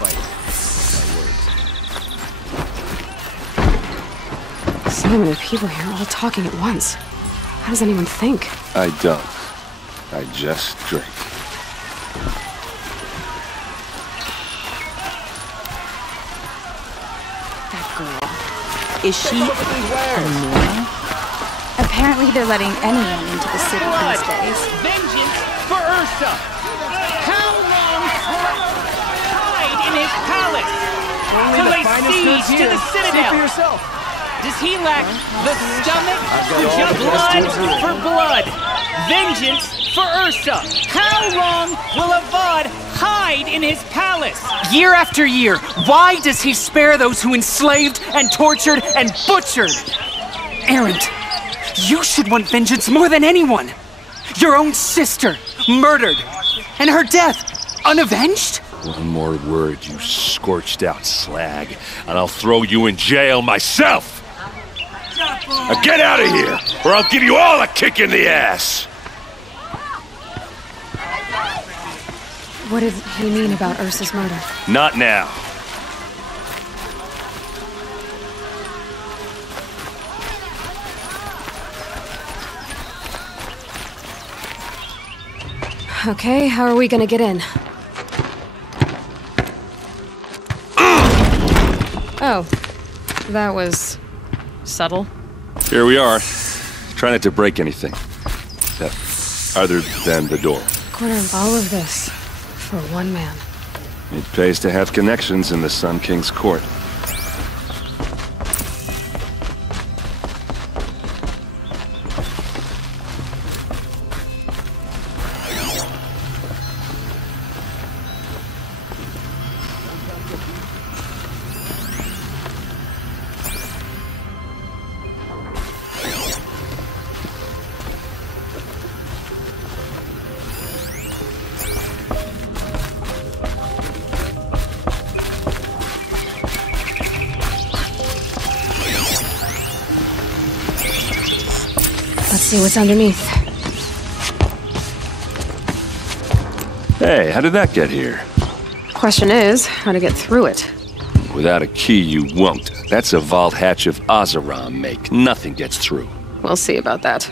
fight. My words. So many people here all talking at once. How does anyone think? I don't. I just drink. That girl. Is she Aloy? Apparently they're letting anyone into the city these days. Vengeance for Ursa! How long will it hide in his palace? To lay siege to the citadel? See for yourself. Does he lack the stomach to blood for blood? Vengeance for Ursa! How long will Avad hide in his palace? Year after year, why does he spare those who enslaved and tortured and butchered? Erend, you should want vengeance more than anyone. Your own sister, murdered, and her death, unavenged? One more word, you scorched out slag, and I'll throw you in jail myself! Now get out of here, or I'll give you all a kick in the ass! What did he mean about Ursa's murder? Not now. Okay, how are we gonna get in? Oh, that was subtle. Here we are. Try not to break anything. Other than the door. Quarter of all of this for one man. It pays to have connections in the Sun King's court. Let's see what's underneath. Hey, how did that get here? Question is, how to get through it. Without a key, you won't. That's a vault hatch of Ozeram make. Nothing gets through. We'll see about that.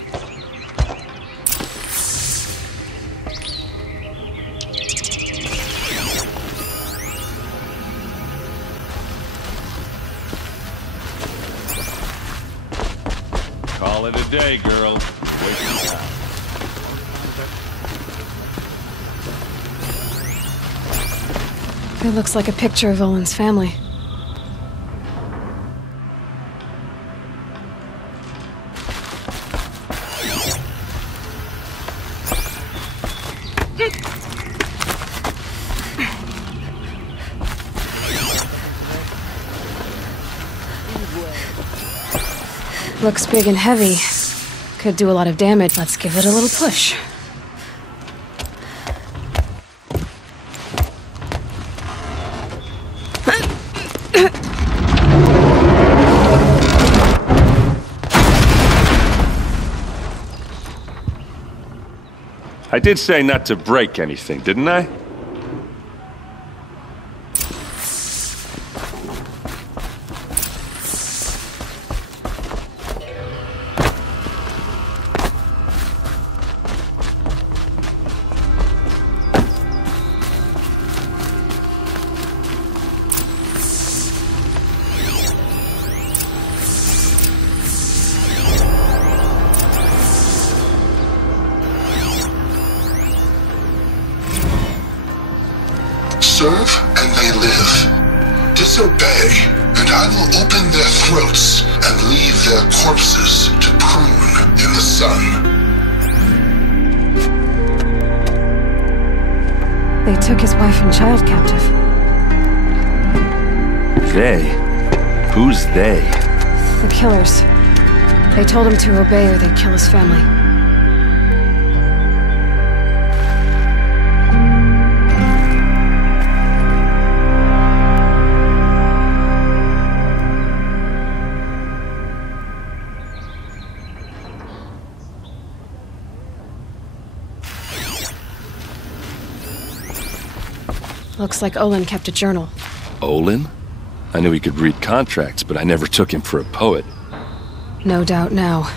Call it a day, girl. It looks like a picture of OLIN'S family. Looks big and heavy. Could do a lot of damage. Let's give it a little push. I did say not to break anything, didn't I? Serve and they live. Disobey, and I will open their throats and leave their corpses to prune in the sun. They took his wife and child captive. They? Who's they? The killers. They told him to obey or they'd kill his family. Looks Looks like Olin kept a journal. Olin? I knew he could read contracts, but I never took him for a poet. No doubt now.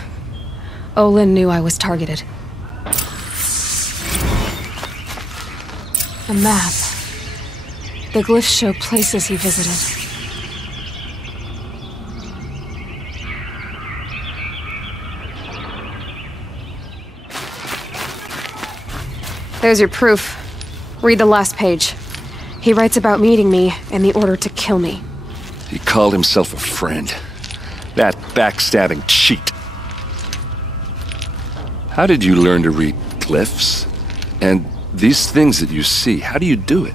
Olin knew I was targeted. A map. The glyphs show places he visited. There's your proof. Read the last page. He writes about meeting me and the order to kill me. He called himself a friend. That backstabbing cheat. How did you learn to read glyphs? And these things that you see, how do you do it?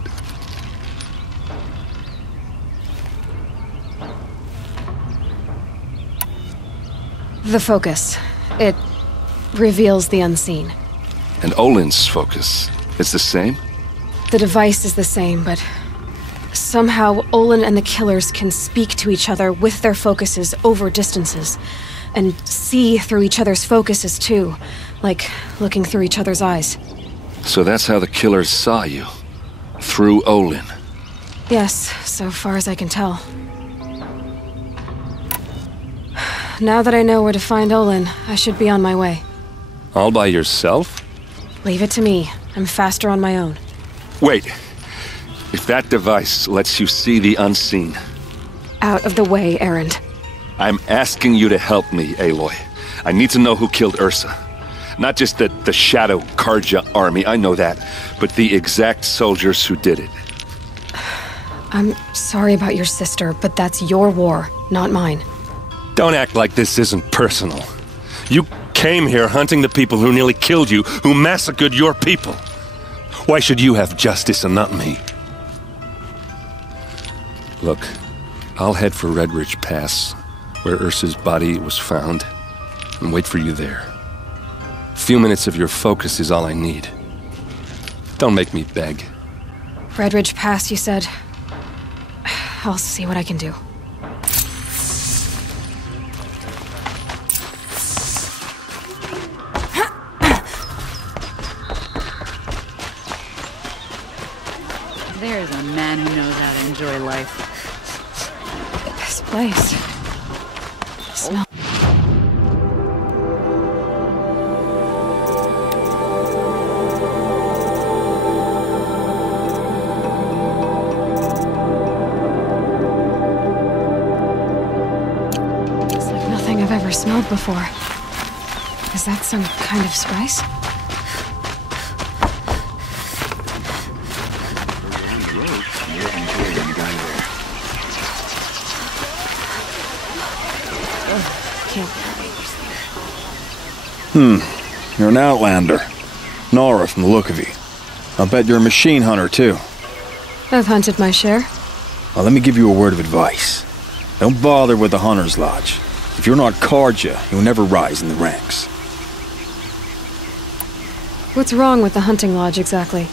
The focus. It reveals the unseen. And Olin's focus, it's the same? The device is the same, but somehow Olin and the killers can speak to each other with their focuses over distances, and see through each other's focuses too, like looking through each other's eyes. So that's how the killers saw you? Through Olin? Yes, so far as I can tell. Now that I know where to find Olin, I should be on my way. All by yourself? Leave it to me. I'm faster on my own. Wait. If that device lets you see the unseen... Out of the way, errand. I'm asking you to help me, Aloy. I need to know who killed Ursa. Not just the Shadow Karja army, I know that, but the exact soldiers who did it. I'm sorry about your sister, but that's your war, not mine. Don't act like this isn't personal. You came here hunting the people who nearly killed you, who massacred your people. Why should you have justice and not me? Look, I'll head for Red Ridge Pass, where Ursa's body was found, and wait for you there. A few minutes of your focus is all I need. Don't make me beg. Red Ridge Pass, you said? I'll see what I can do. There's a man who knows how to enjoy life. This place... Smell... It's like nothing I've ever smelled before. Is that some kind of spice? You're an outlander. Nora from the look of you. I'll bet you're a machine hunter, too. I've hunted my share. Well, let me give you a word of advice. Don't bother with the Hunter's Lodge. If you're not Karja, you'll never rise in the ranks. What's wrong with the hunting lodge, exactly?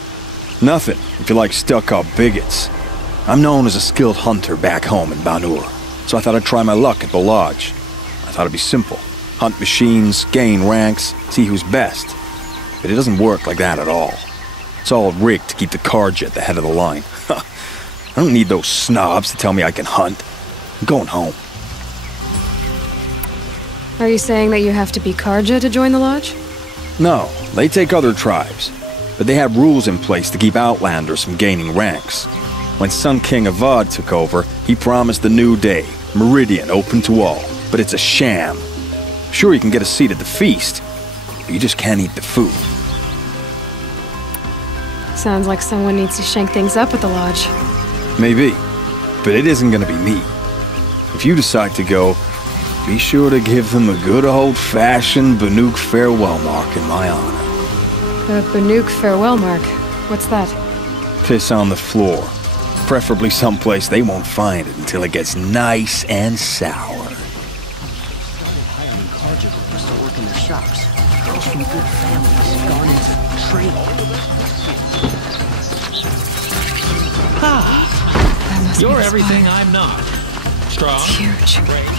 Nothing, if you like stuck-up bigots. I'm known as a skilled hunter back home in Banur, so I thought I'd try my luck at the lodge. I thought it'd be simple. Hunt machines, gain ranks, see who's best. But it doesn't work like that at all. It's all rigged to keep the Karja at the head of the line. I don't need those snobs to tell me I can hunt. I'm going home. Are you saying that you have to be Karja to join the lodge? No, they take other tribes. But they have rules in place to keep outlanders from gaining ranks. When Sun King Avad took over, he promised a new day, Meridian open to all. But it's a sham. Sure, you can get a seat at the feast, but you just can't eat the food. Sounds like someone needs to shank things up at the lodge. Maybe, but it isn't gonna be me. If you decide to go, be sure to give them a good old-fashioned Banuk farewell mark in my honor. The Banuk farewell mark. What's that? Piss on the floor. Preferably someplace they won't find it until it gets nice and sour. Shops. Girls from good families gone into trade. That must You're be the everything spire. I'm not. Strong. It's huge. Brave.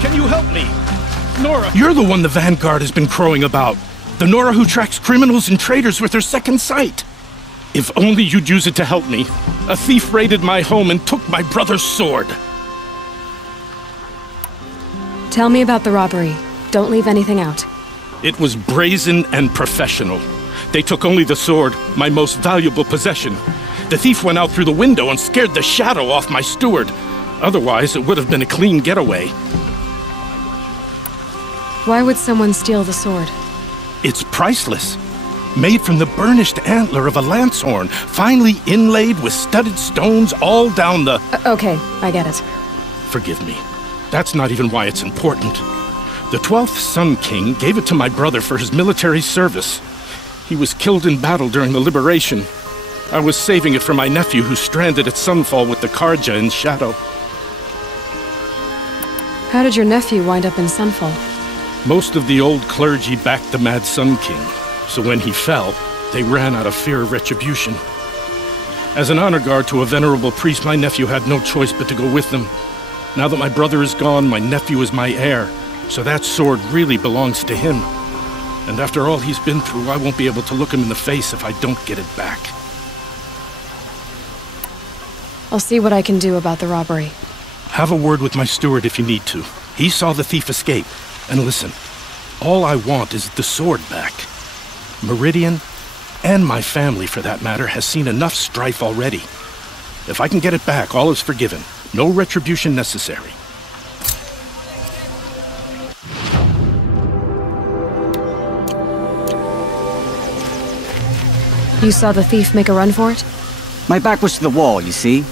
Can you help me? Nora, you're the one the Vanguard has been crowing about. The Nora who tracks criminals and traitors with her second sight. If only you'd use it to help me. A thief raided my home and took my brother's sword. Tell me about the robbery. Don't leave anything out. It was brazen and professional. They took only the sword, my most valuable possession. The thief went out through the window and scared the shadow off my steward. Otherwise, it would have been a clean getaway. Why would someone steal the sword? It's priceless. Made from the burnished antler of a lancehorn, finely inlaid with studded stones all down the... Okay, I get it. Forgive me. That's not even why it's important. The 12th Sun King gave it to my brother for his military service. He was killed in battle during the liberation. I was saving it for my nephew who's stranded at Sunfall with the Karja in Shadow. How did your nephew wind up in Sunfall? Most of the old clergy backed the Mad Sun King, so when he fell, they ran out of fear of retribution. As an honor guard to a venerable priest, my nephew had no choice but to go with them. Now that my brother is gone, my nephew is my heir, so that sword really belongs to him. And after all he's been through, I won't be able to look him in the face if I don't get it back. I'll see what I can do about the robbery. Have a word with my steward if you need to. He saw the thief escape. And listen, all I want is the sword back. Meridian, and my family for that matter, has seen enough strife already. If I can get it back, all is forgiven. No retribution necessary. You saw the thief make a run for it? My back was to the wall, you see?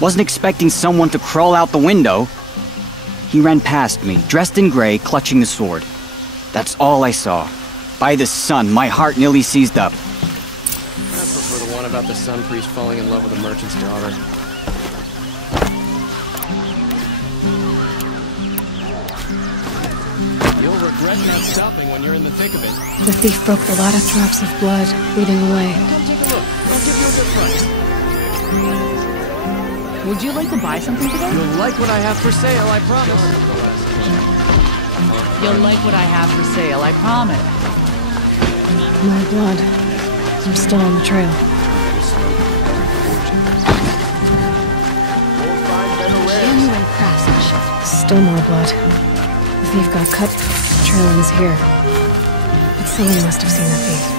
Wasn't expecting someone to crawl out the window. He ran past me, dressed in gray, clutching the sword. That's all I saw. By the sun, my heart nearly seized up. I prefer the one about the sun priest falling in love with a merchant's daughter. You'll regret not stopping when you're in the thick of it. The thief broke the lattice drops of blood, leading away. Come take a look. I'll give you a good price. Would you like to buy something today? You'll like what I have for sale, I promise. You'll like what I have for sale, I promise. More blood. I'm still on the trail. Genuine craftsmanship. Still more blood. The thief got cut. The trail ends here. But someone must have seen the thief.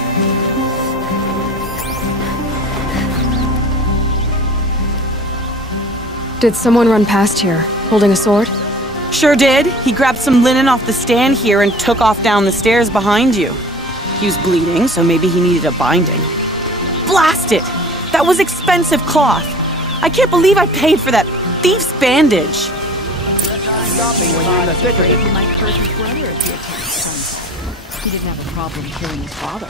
Did someone run past here, holding a sword? Sure did. He grabbed some linen off the stand here and took off down the stairs behind you. He was bleeding, so maybe he needed a binding. Blast it! That was expensive cloth. I can't believe I paid for that thief's bandage. Stopping when you're in the thick of it. He might hurt his brother if he attacked Sunfall. He didn't have a problem killing his father.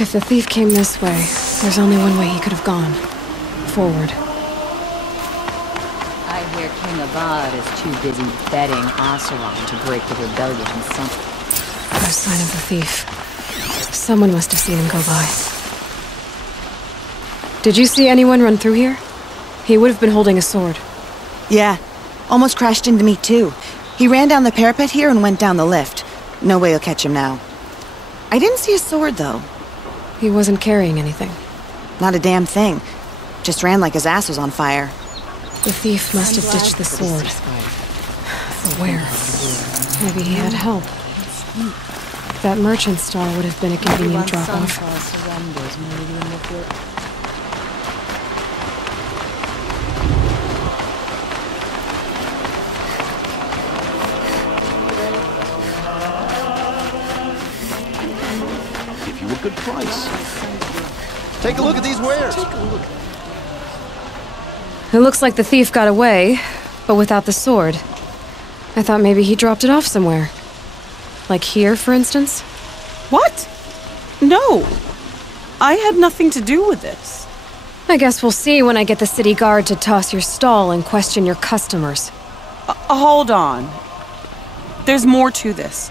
If the thief came this way, there's only one way he could have gone. Forward. I hear King Avad is too busy betting Oseram to break the rebellion in Sunfall. No sign of the thief. Someone must have seen him go by. Did you see anyone run through here? He would have been holding a sword. Yeah. Almost crashed into me too. He ran down the parapet here and went down the lift. No way you'll catch him now. I didn't see a sword though. He wasn't carrying anything. Not a damn thing. Just ran like his ass was on fire. The thief must have ditched the sword. But where? Maybe he had help. That merchant stall would have been a convenient drop-off. Give you a good price. Take a look at these wares. It looks like the thief got away, but without the sword. I thought maybe he dropped it off somewhere. Like here, for instance? What? No. I had nothing to do with this. I guess we'll see when I get the city guard to toss your stall and question your customers. Hold on. There's more to this.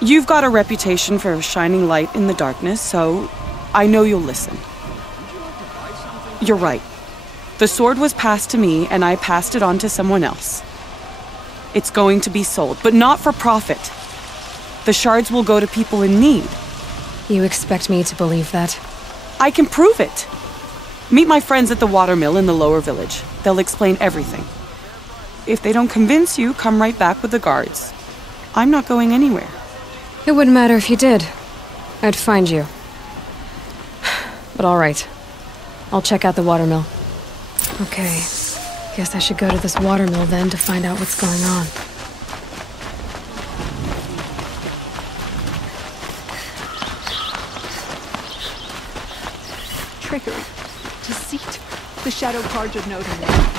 You've got a reputation for shining light in the darkness, so I know you'll listen. You're right. The sword was passed to me, and I passed it on to someone else. It's going to be sold, but not for profit. The shards will go to people in need. You expect me to believe that? I can prove it. Meet my friends at the watermill in the lower village. They'll explain everything. If they don't convince you, come right back with the guards. I'm not going anywhere. It wouldn't matter if you did. I'd find you. But all right. I'll check out the watermill. Okay. Guess I should go to this watermill then to find out what's going on. Trickery. Deceit. The shadow cards of Notre Dame.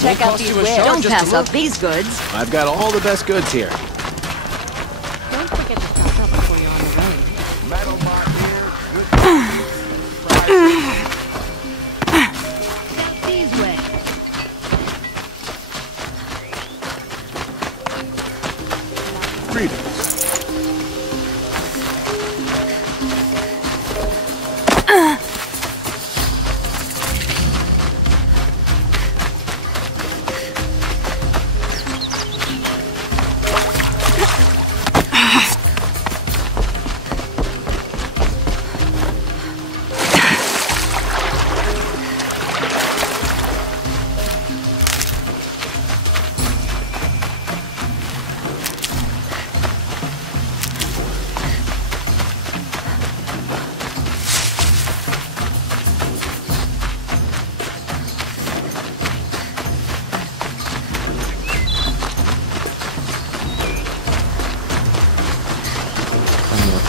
Check out these wares. Don't pass up these goods. I've got all the best goods here. Don't forget to stock up before you're on the road. Metal mod here. These way. Greetings.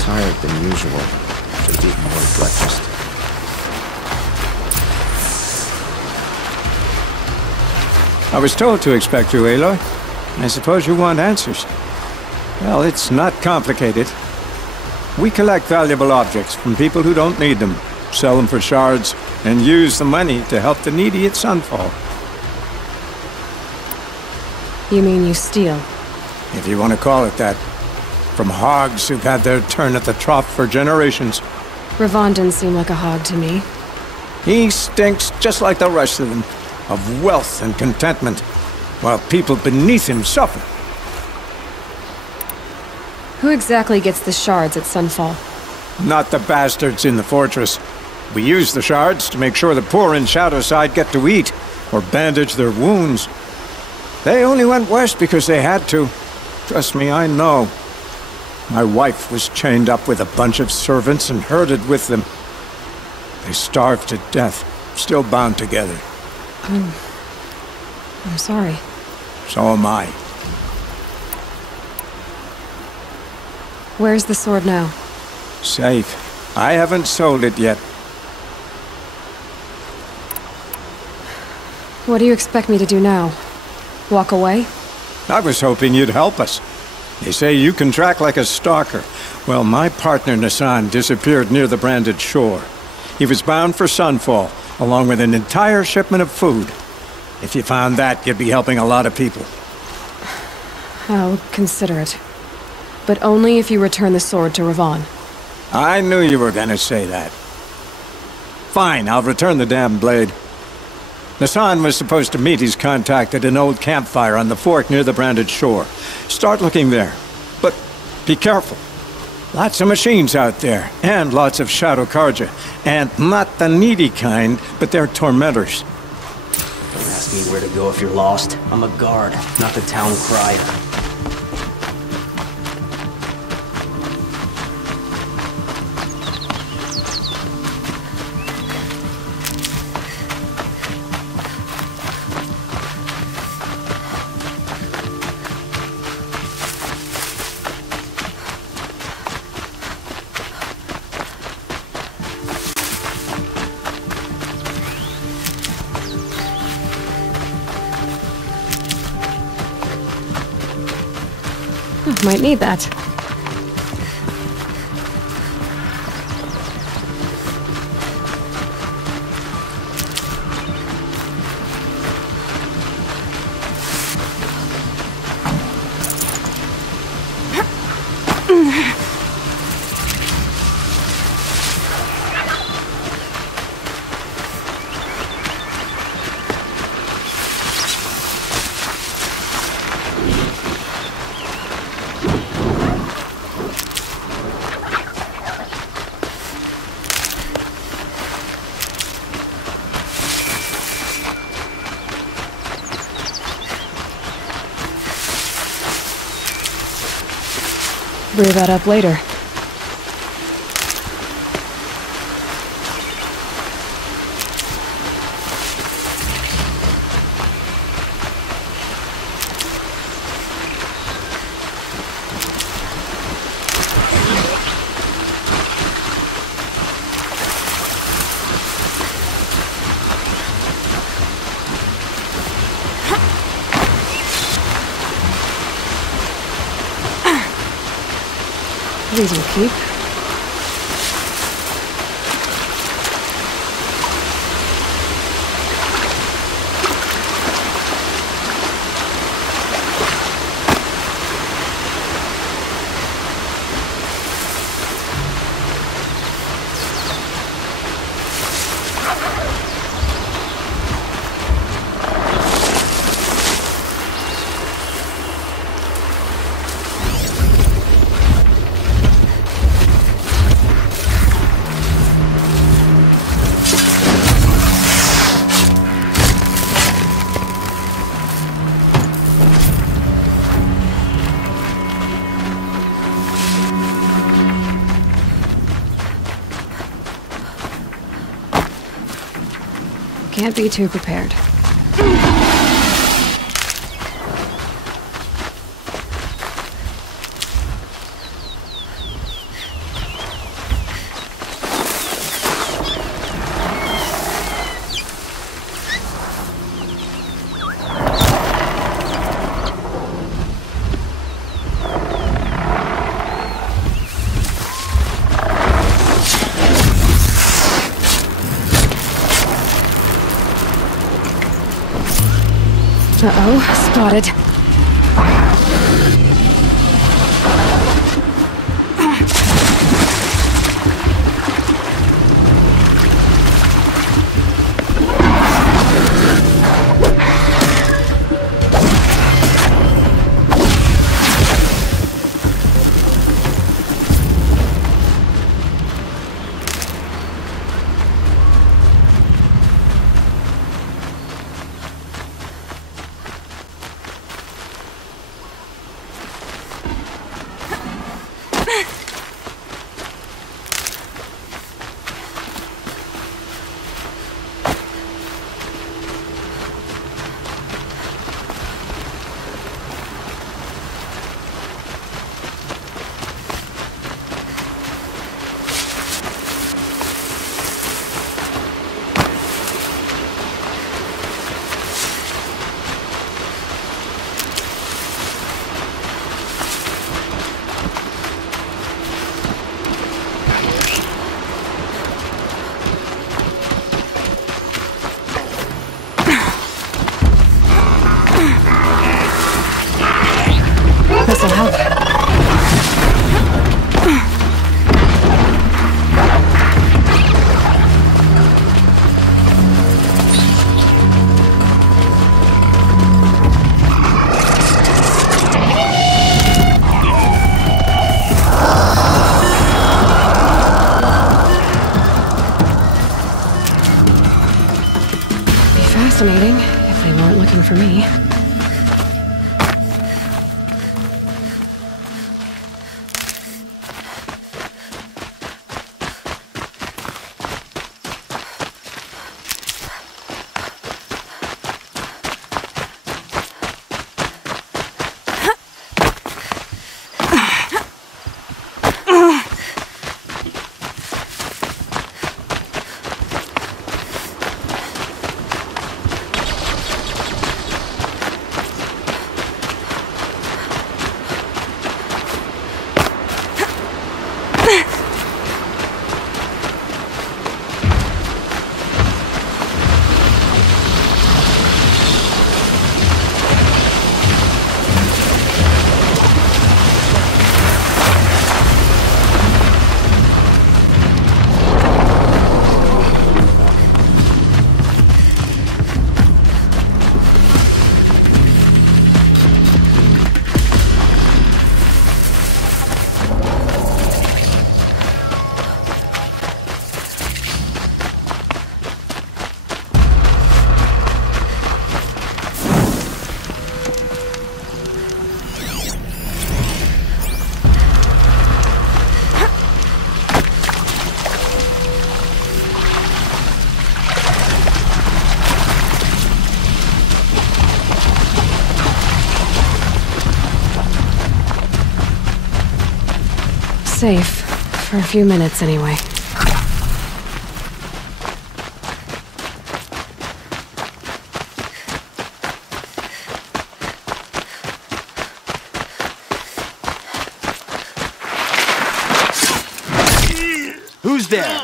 Tired than usual. Should have eaten more breakfast. I was told to expect you, Aloy. I suppose you want answers. Well, it's not complicated. We collect valuable objects from people who don't need them, sell them for shards, and use the money to help the needy at Sunfall. You mean you steal? If you want to call it that. From hogs who've had their turn at the trough for generations. Ravon didn't seem like a hog to me. He stinks just like the rest of them, of wealth and contentment, while people beneath him suffer. Who exactly gets the shards at Sunfall? Not the bastards in the fortress. We use the shards to make sure the poor in Shadowside get to eat, or bandage their wounds. They only went west because they had to. Trust me, I know. My wife was chained up with a bunch of servants and herded with them. They starved to death, still bound together. I'm sorry. So am I. Where's the sword now? Safe. I haven't sold it yet. What do you expect me to do now? Walk away? I was hoping you'd help us. They say you can track like a stalker. Well, my partner Nassan disappeared near the branded shore. He was bound for Sunfall, along with an entire shipment of food. If you found that, you'd be helping a lot of people. I'll consider it. But only if you return the sword to Ravon. I knew you were gonna say that. Fine, I'll return the damn blade. Nassan was supposed to meet his contact at an old campfire on the fork near the branded shore. Start looking there. But be careful. Lots of machines out there, and lots of Shadow Karja. And not the needy kind, but they're tormentors. Don't ask me where to go if you're lost. I'm a guard, not the town crier. Might need that. Rear that up later. These will keep. Can't be too prepared. Uh-oh, spotted. fascinating, if they weren't looking for me. Safe. For a few minutes, anyway. Who's there?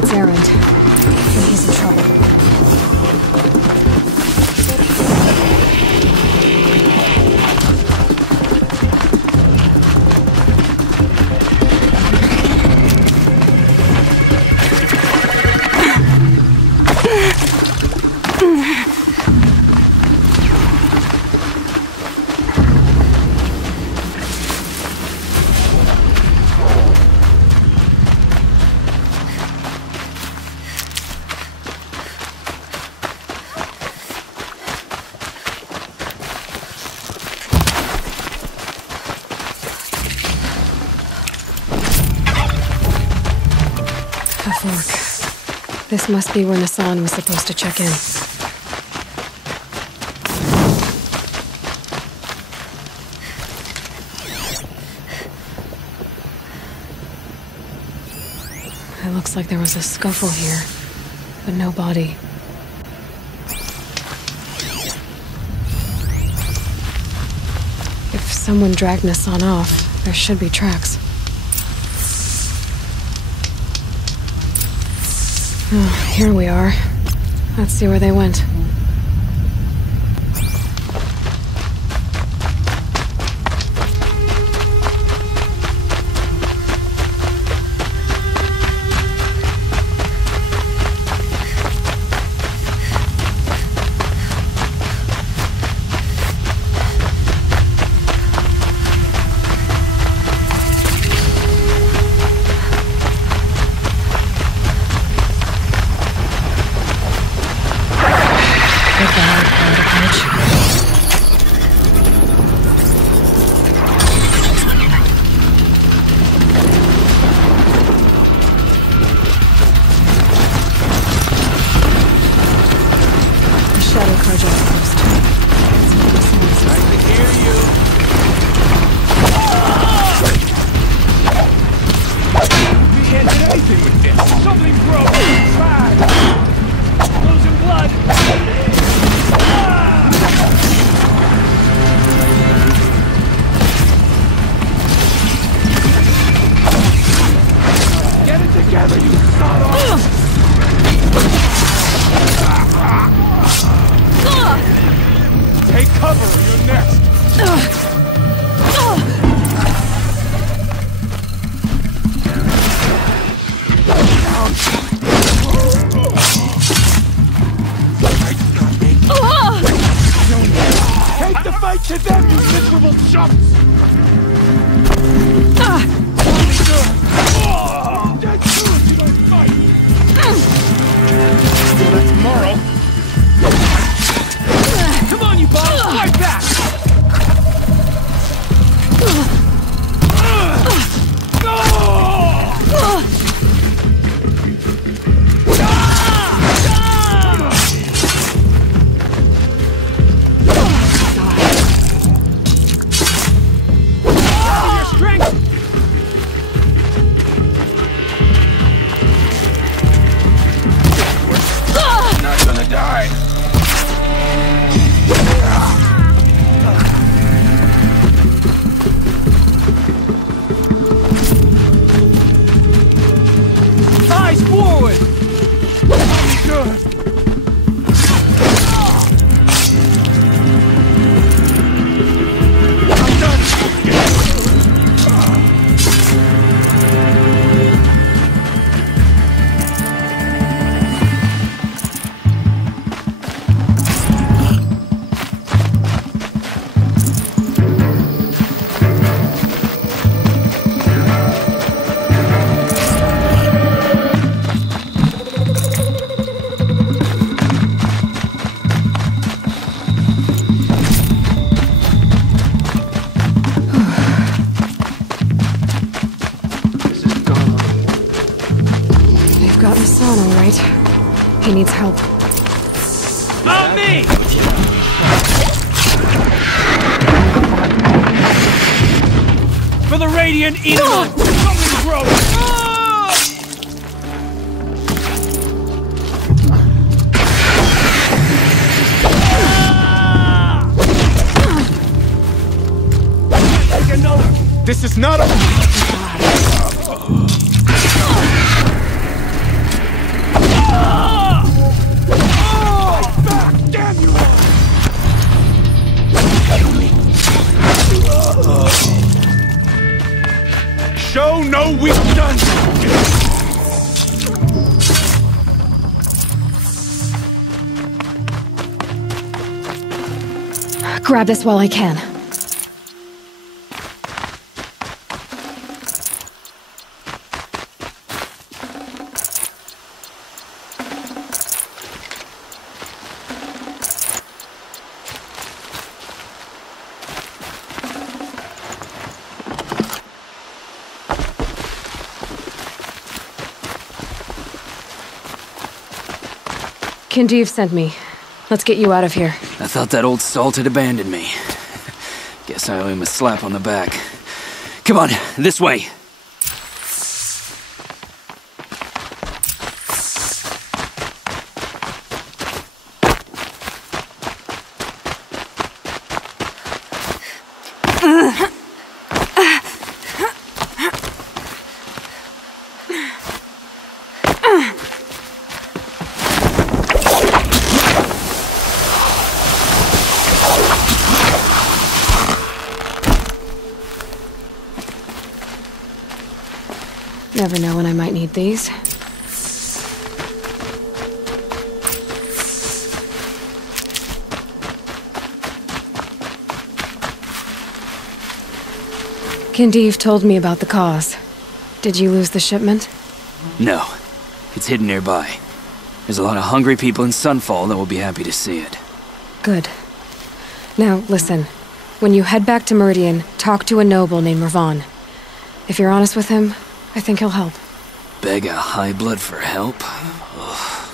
It's Errand. And he's in trouble. A fork. This must be where Nassan was supposed to check in. It looks like there was a scuffle here, but no body. If someone dragged Nassan off, there should be tracks. Oh, here we are. Let's see where they went. Come on, you boss! Fight back! Not gonna die. Eyes forward! Good. I'm done. They've got Hassan, all right. He needs help. On me! For the Radiant Eater! Something grow! Take another. This is not a... Back! Damn you all! Show no weakness. Grab this while I can. Kindeev sent me. Let's get you out of here. I thought that old salt had abandoned me. Guess I owe him a slap on the back. Come on, this way. Never know when I might need these. Kindeev told me about the cause. Did you lose the shipment? No. It's hidden nearby. There's a lot of hungry people in Sunfall that will be happy to see it. Good. Now, listen. When you head back to Meridian, talk to a noble named Ravon. If you're honest with him, I think he'll help. Beg a high blood for help? Ugh.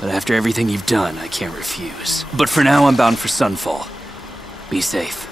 But after everything you've done, I can't refuse. But for now, I'm bound for Sunfall. Be safe.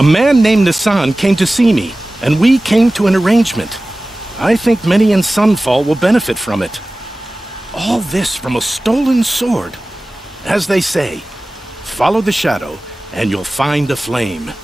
A man named Nassan came to see me, and we came to an arrangement. I think many in Sunfall will benefit from it. All this from a stolen sword. As they say, follow the shadow, and you'll find a flame.